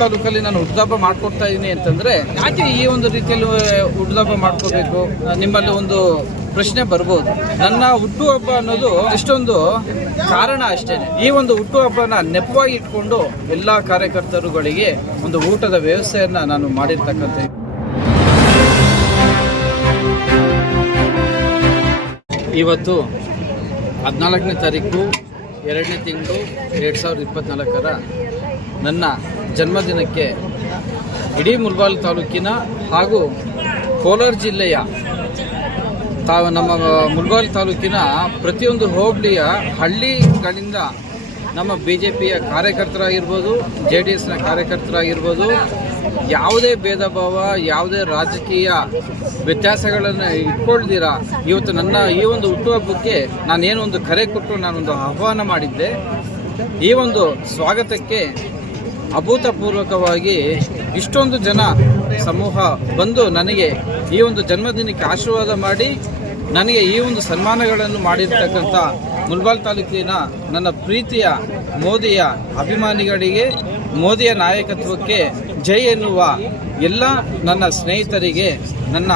ತಾಲೂಕಲ್ಲಿ ನಾನು ಹುಟ್ಟುಹಬ್ಬ ಮಾಡ್ಕೊಡ್ತಾ ಇದ್ದೀನಿ ಅಂತಂದ್ರೆ, ಯಾಕೆ ಈ ಒಂದು ರೀತಿಯಲ್ಲಿ ಉಡ್ದಾಪ ಮಾಡ್ಕೋಬೇಕು? ನಿಮ್ಮಲ್ಲಿ ಒಂದು ಪ್ರಶ್ನೆ ಬರ್ಬೋದು. ನನ್ನ ಹುಟ್ಟುಹಬ್ಬ ಅನ್ನೋದು ಎಷ್ಟೊಂದು ಕಾರಣ ಅಷ್ಟೇನೆ. ಈ ಒಂದು ಹುಟ್ಟುಹಬ್ಬನ ನೆಪವಾಗಿ ಇಟ್ಕೊಂಡು ಎಲ್ಲ ಕಾರ್ಯಕರ್ತರುಗಳಿಗೆ ಒಂದು ಊಟದ ವ್ಯವಸ್ಥೆಯನ್ನ ನಾನು ಮಾಡಿರ್ತಕ್ಕಂಥ ಇವತ್ತು ಹದಿನಾಲ್ಕನೇ ತಾರೀಕು, ಎರಡನೇ ತಿಂಗಳು ಎರಡು ಸಾವಿರದ ಇಪ್ಪತ್ತ್ನಾಲ್ಕರ ನನ್ನ ಜನ್ಮದಿನಕ್ಕೆ ಇಡೀ ಮುಲ್ಬಾಲ್ ತಾಲೂಕಿನ ಹಾಗೂ ಕೋಲಾರ ಜಿಲ್ಲೆಯ ತಾವು ನಮ್ಮ ಮುಲ್ಬಾಲ್ ತಾಲೂಕಿನ ಪ್ರತಿಯೊಂದು ಹೋಬಳಿಯ ಹಳ್ಳಿಗಳಿಂದ ನಮ್ಮ ಬಿ ಜೆ ಪಿಯ ಕಾರ್ಯಕರ್ತರಾಗಿರ್ಬೋದು, ಜೆ ಡಿ ಎಸ್ನ ಕಾರ್ಯಕರ್ತರಾಗಿರ್ಬೋದು, ಯಾವುದೇ ಭೇದ ಭಾವ ಯಾವುದೇ ರಾಜಕೀಯ ವ್ಯತ್ಯಾಸಗಳನ್ನು ಇಟ್ಕೊಳ್ದಿರ, ಇವತ್ತು ನನ್ನ ಈ ಒಂದು ಹುಟ್ಟುಹಬ್ಬಕ್ಕೆ ನಾನೇನು ಒಂದು ಕರೆ ಕೊಟ್ಟು ನಾನೊಂದು ಆಹ್ವಾನ ಮಾಡಿದ್ದೆ. ಈ ಒಂದು ಸ್ವಾಗತಕ್ಕೆ ಅಭೂತಪೂರ್ವಕವಾಗಿ ಇಷ್ಟೊಂದು ಜನ ಸಮೂಹ ಬಂದು ನನಗೆ ಈ ಒಂದು ಜನ್ಮದಿನಕ್ಕೆ ಆಶೀರ್ವಾದ ಮಾಡಿ ನನಗೆ ಈ ಒಂದು ಸನ್ಮಾನಗಳನ್ನು ಮಾಡಿರ್ತಕ್ಕಂಥ ಮುಲ್ಬಾಲ್ ತಾಲೂಕಿನ ನನ್ನ ಪ್ರೀತಿಯ ಮೋದಿಯ ಅಭಿಮಾನಿಗಳಿಗೆ, ಮೋದಿಯ ನಾಯಕತ್ವಕ್ಕೆ ಜೈ ಎನ್ನುವ ಎಲ್ಲ ನನ್ನ ಸ್ನೇಹಿತರಿಗೆ ನನ್ನ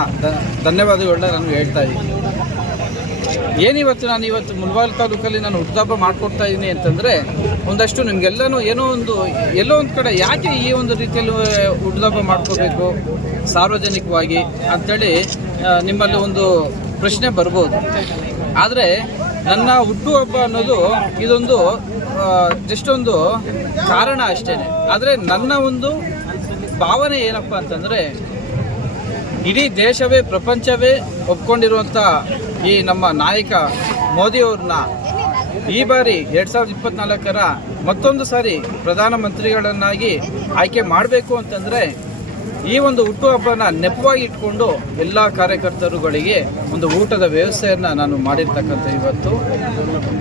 ಧನ್ಯವಾದಗಳನ್ನ ನಾನು ಹೇಳ್ತಾ ಇದ್ದೀನಿ. ಏನಿವತ್ತು ನಾನು ಇವತ್ತು ಮುಲ್ವಾಲ್ ತಾಲೂಕಲ್ಲಿ ನಾನು ಹುಟ್ಟುಹಬ್ಬ ಮಾಡ್ಕೊಡ್ತಾ ಇದ್ದೀನಿ ಅಂತಂದರೆ ಒಂದಷ್ಟು ನಿಮಗೆಲ್ಲನೂ ಏನೋ ಒಂದು, ಎಲ್ಲೋ ಒಂದು ಕಡೆ ಯಾಕೆ ಈ ಒಂದು ರೀತಿಯಲ್ಲಿ ಹುಟ್ಟುಹಬ್ಬ ಮಾಡ್ಕೋಬೇಕು ಸಾರ್ವಜನಿಕವಾಗಿ ಅಂಥೇಳಿ ನಿಮ್ಮಲ್ಲಿ ಒಂದು ಪ್ರಶ್ನೆ ಬರ್ಬೋದು. ಆದರೆ ನನ್ನ ಹುಟ್ಟುಹಬ್ಬ ಅನ್ನೋದು ಇದೊಂದು ಜಸ್ಟ್ ಒಂದು ಕಾರಣ ಅಷ್ಟೇ ಆದರೆ ನನ್ನ ಒಂದು ಭಾವನೆ ಏನಪ್ಪ ಅಂತಂದರೆ, ಇಡೀ ದೇಶವೇ, ಪ್ರಪಂಚವೇ ಒಪ್ಕೊಂಡಿರುವಂಥ ಈ ನಮ್ಮ ನಾಯಕ ಮೋದಿಯವ್ರನ್ನ ಈ ಬಾರಿ ಎರಡು ಸಾವಿರದ ಇಪ್ಪತ್ನಾಲ್ಕರ ಮತ್ತೊಂದು ಸಾರಿ ಪ್ರಧಾನಮಂತ್ರಿಗಳನ್ನಾಗಿ ಆಯ್ಕೆ ಮಾಡಬೇಕು ಅಂತಂದರೆ ಈ ಒಂದು ಹುಟ್ಟುಹಬ್ಬನ ನೆಪವಾಗಿ ಇಟ್ಕೊಂಡು ಎಲ್ಲ ಕಾರ್ಯಕರ್ತರುಗಳಿಗೆ ಒಂದು ಊಟದ ವ್ಯವಸ್ಥೆಯನ್ನು ನಾನು ಮಾಡಿರ್ತಕ್ಕಂಥ ಇವತ್ತು.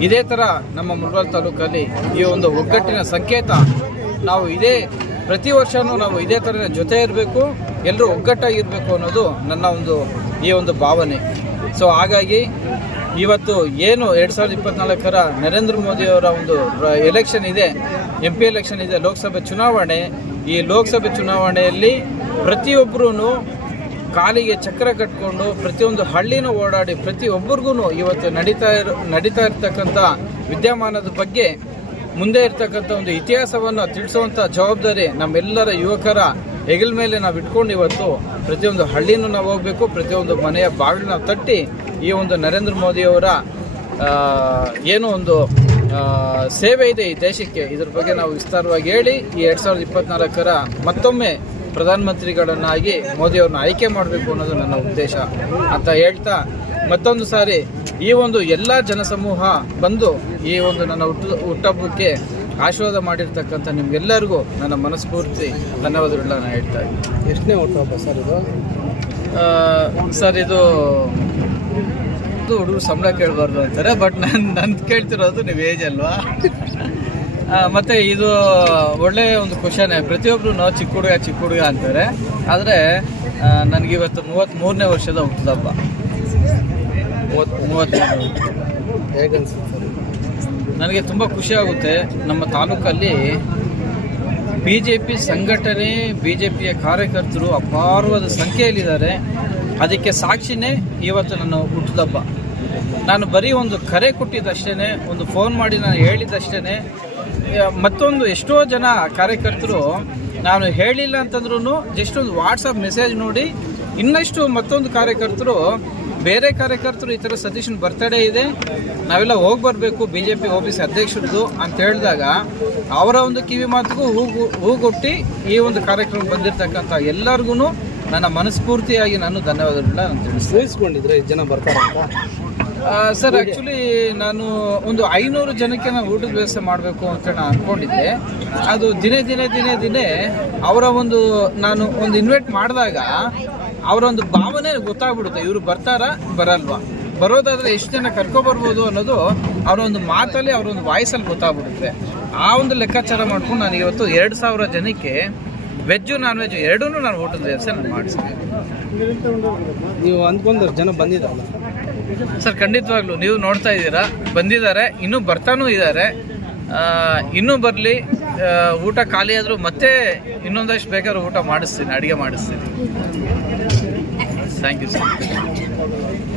ಇದೇ ಥರ ನಮ್ಮ ಮುಲ್ಬಾಲ್ ತಾಲೂಕಲ್ಲಿ ಈ ಒಂದು ಒಗ್ಗಟ್ಟಿನ ಸಂಕೇತ ನಾವು ಇದೇ ಪ್ರತಿ ವರ್ಷವೂ ನಾವು ಇದೇ ಥರ ಜೊತೆ ಇರಬೇಕು, ಎಲ್ಲರೂ ಒಗ್ಗಟ್ಟಾಗಿರಬೇಕು ಅನ್ನೋದು ನನ್ನ ಒಂದು ಈ ಒಂದು ಭಾವನೆ. ಸೊ ಹಾಗಾಗಿ ಇವತ್ತು ಏನು ಎರಡು ಸಾವಿರದ ಇಪ್ಪತ್ನಾಲ್ಕರ ನರೇಂದ್ರ ಮೋದಿಯವರ ಒಂದು ಎಲೆಕ್ಷನ್ ಇದೆ ಎಂ ಪಿ ಎಲೆಕ್ಷನ್ ಇದೆ, ಲೋಕಸಭೆ ಚುನಾವಣೆ, ಈ ಲೋಕಸಭೆ ಚುನಾವಣೆಯಲ್ಲಿ ಪ್ರತಿಯೊಬ್ಬರೂ ಕಾಲಿಗೆ ಚಕ್ರ ಕಟ್ಕೊಂಡು ಪ್ರತಿಯೊಂದು ಹಳ್ಳಿನೂ ಓಡಾಡಿ ಪ್ರತಿಯೊಬ್ಬರಿಗೂ ಇವತ್ತು ನಡೀತಾ ಇರೋ, ನಡೀತಾ ಇರ್ತಕ್ಕಂಥ ವಿದ್ಯಮಾನದ ಬಗ್ಗೆ ಮುಂದೆ ಇರ್ತಕ್ಕಂಥ ಒಂದು ಇತಿಹಾಸವನ್ನು ತಿಳಿಸುವಂಥ ಜವಾಬ್ದಾರಿ ನಮ್ಮೆಲ್ಲರ ಯುವಕರ ಹೆಗಲ ಮೇಲೆ ನಾವು ಇಟ್ಕೊಂಡು ಇವತ್ತು ಪ್ರತಿಯೊಂದು ಹಳ್ಳಿನೂ ನಾವು ಹೋಗಬೇಕು, ಪ್ರತಿಯೊಂದು ಮನೆಯ ಬಾಗಿಲು ನಾವು ತಟ್ಟಿ ಈ ಒಂದು ನರೇಂದ್ರ ಮೋದಿಯವರ ಏನು ಒಂದು ಸೇವೆ ಇದೆ ಈ ದೇಶಕ್ಕೆ. ಇದ್ರ ಬಗ್ಗೆ ನಾವು ವಿಸ್ತಾರವಾಗಿ ಹೇಳಿ ಈ ಎರಡು ಸಾವಿರದ ಇಪ್ಪತ್ನಾಲ್ಕರ ಮತ್ತೊಮ್ಮೆ ಪ್ರಧಾನಮಂತ್ರಿಗಳನ್ನಾಗಿ ಮೋದಿಯವ್ರನ್ನ ಆಯ್ಕೆ ಮಾಡಬೇಕು ಅನ್ನೋದು ನನ್ನ ಉದ್ದೇಶ ಅಂತ ಹೇಳ್ತಾ ಮತ್ತೊಂದು ಸಾರಿ ಈ ಒಂದು ಎಲ್ಲ ಜನಸಮೂಹ ಬಂದು ಈ ಒಂದು ನನ್ನ ಹುಟ್ಟು ಹುಟ್ಟಹಬ್ಬಕ್ಕೆ ಆಶೀರ್ವಾದ ಮಾಡಿರ್ತಕ್ಕಂಥ ನಿಮ್ಗೆಲ್ಲರಿಗೂ ನನ್ನ ಮನಸ್ಫೂರ್ತಿ ಧನ್ಯವಾದಗಳನ್ನ ನಾನು ಹೇಳ್ತಾ ಇದ್ದೀನಿ. ಎಷ್ಟನೇ ಹಬ್ಬ ಸರ್ ಇದು? ಸರ್ ಇದು ಹುಡುಗರು ಸಂಬಳ ಕೇಳಬಾರ್ದು ಅಂತಾರೆ ಬಟ್ ನಾನು ನನ್ನ ಕೇಳ್ತಿರೋದು ನೀವು ಏಜ್ ಅಲ್ವಾ? ಮತ್ತು ಇದು ಒಳ್ಳೆಯ ಒಂದು ಕ್ವಶನ್ ಪ್ರತಿಯೊಬ್ಬರು ಚಿಕ್ಕ ಹುಡುಗ ಚಿಕ್ಕ ಹುಡುಗ ಅಂತಾರೆ. ಆದರೆ ನನಗಿವತ್ತು ಮೂವತ್ತ್ಮೂರನೇ ವರ್ಷದ ಹುಟ್ಟಿದಬ್ಬ. ಮೂವತ್ತ್ ಮೂವತ್ತ್ಮೂರು ಹೇಗೆ ನನಗೆ ತುಂಬ ಖುಷಿ ಆಗುತ್ತೆ. ನಮ್ಮ ತಾಲೂಕಲ್ಲಿ ಬಿ ಜೆ ಪಿ ಸಂಘಟನೆ ಬಿ ಜೆ ಪಿಯ ಕಾರ್ಯಕರ್ತರು ಅಪಾರವಾದ ಸಂಖ್ಯೆಯಲ್ಲಿದ್ದಾರೆ. ಅದಕ್ಕೆ ಸಾಕ್ಷಿನೇ ಇವತ್ತು ನನ್ನ ಹುಟ್ಟಿದಬ್ಬ. ನಾನು ಬರೀ ಒಂದು ಕರೆ ಕೊಟ್ಟಿದ್ದಷ್ಟೇ ಒಂದು ಫೋನ್ ಮಾಡಿ ನಾನು ಹೇಳಿದ್ದಷ್ಟೇ ಮತ್ತೊಂದು ಎಷ್ಟೋ ಜನ ಕಾರ್ಯಕರ್ತರು ನಾನು ಹೇಳಿಲ್ಲ ಅಂತಂದ್ರೂ ಜಸ್ಟ್ ಒಂದು ವಾಟ್ಸಪ್ ಮೆಸೇಜ್ ನೋಡಿ ಇನ್ನಷ್ಟು ಮತ್ತೊಂದು ಕಾರ್ಯಕರ್ತರು ಬೇರೆ ಕಾರ್ಯಕರ್ತರು ಈ ಥರ ಸತೀಶನ್ ಬರ್ತಡೇ ಇದೆ ನಾವೆಲ್ಲ ಹೋಗಿ ಬರಬೇಕು ಬಿ ಜೆ ಪಿ ಆಫೀಸ್ ಅಧ್ಯಕ್ಷರದ್ದು ಅಂತ ಹೇಳಿದಾಗ ಅವರ ಒಂದು ಕಿವಿ ಮಾತಿಗೂ ಹೂಗು ಹೂಗೊಟ್ಟಿ ಈ ಒಂದು ಕಾರ್ಯಕ್ರಮ ಬಂದಿರತಕ್ಕಂಥ ಎಲ್ಲರಿಗೂ ನನ್ನ ಮನಸ್ಫೂರ್ತಿಯಾಗಿ ನಾನು ಧನ್ಯವಾದಗಳನ್ನ ನಾನು ತಿಳಿಸ್ಕೊಂಡಿದ್ರೆ ಜನ ಬರ್ತಾರೆ ಅಂತ. ಸರ್ ಆ್ಯಕ್ಚುಲಿ ನಾನು ಒಂದು ಐನೂರು ಜನಕ್ಕೆ ನಾನು ಊಟದ ವ್ಯವಸ್ಥೆ ಮಾಡಬೇಕು ಅಂತ ನಾನು ಅಂದ್ಕೊಂಡಿದ್ದೆ ಅದು ದಿನೇ ದಿನೇ ದಿನೇ ದಿನೇ ಅವರ ಒಂದು ನಾನು ಒಂದು ಇನ್ವೈಟ್ ಮಾಡಿದಾಗ ಅವರ ಒಂದು ಭಾವನೆ ಗೊತ್ತಾಗ್ಬಿಡುತ್ತೆ ಇವರು ಬರ್ತಾರಾ ಬರಲ್ವಾ? ಬರೋದಾದ್ರೆ ಎಷ್ಟು ಜನ ಕರ್ಕೊಬರ್ಬೋದು ಅನ್ನೋದು ಅವರ ಒಂದು ಮಾತಲ್ಲಿ ಅವರ ಒಂದು ವಾಯ್ಸಲ್ಲಿ ಗೊತ್ತಾಗ್ಬಿಡುತ್ತೆ. ಆ ಒಂದು ಲೆಕ್ಕಾಚಾರ ಮಾಡ್ಕೊಂಡು ನಾನು ಇವತ್ತು ಎರಡು ಸಾವಿರ ಜನಕ್ಕೆ ವೆಜ್ಜು ನಾನ್ ವೆಜ್ ಎರಡೂ ನಾನು ಹೋಟೆಲ್ ವ್ಯವಸ್ಥೆ ನಾನು ಮಾಡಿಸ್ತೀನಿ. ನೀವು ಅಂದ್ಕೊಂಡು ಜನ ಬಂದಿದ್ದಾರಲ್ಲ. ಸರ್ ಖಂಡಿತವಾಗ್ಲೂ ನೀವು ನೋಡ್ತಾ ಇದ್ದೀರಾ ಬಂದಿದ್ದಾರೆ ಇನ್ನೂ ಬರ್ತಾನೂ ಇದ್ದಾರೆ. ಇನ್ನೂ ಬರಲಿ ಊಟ ಖಾಲಿ ಆದರೂ ಮತ್ತೆ ಇನ್ನೊಂದಷ್ಟು ಬೇಕಾದ್ರೆ ಊಟ ಮಾಡಿಸ್ತೀನಿ ಅಡುಗೆ ಮಾಡಿಸ್ತೀನಿ. Thank you sir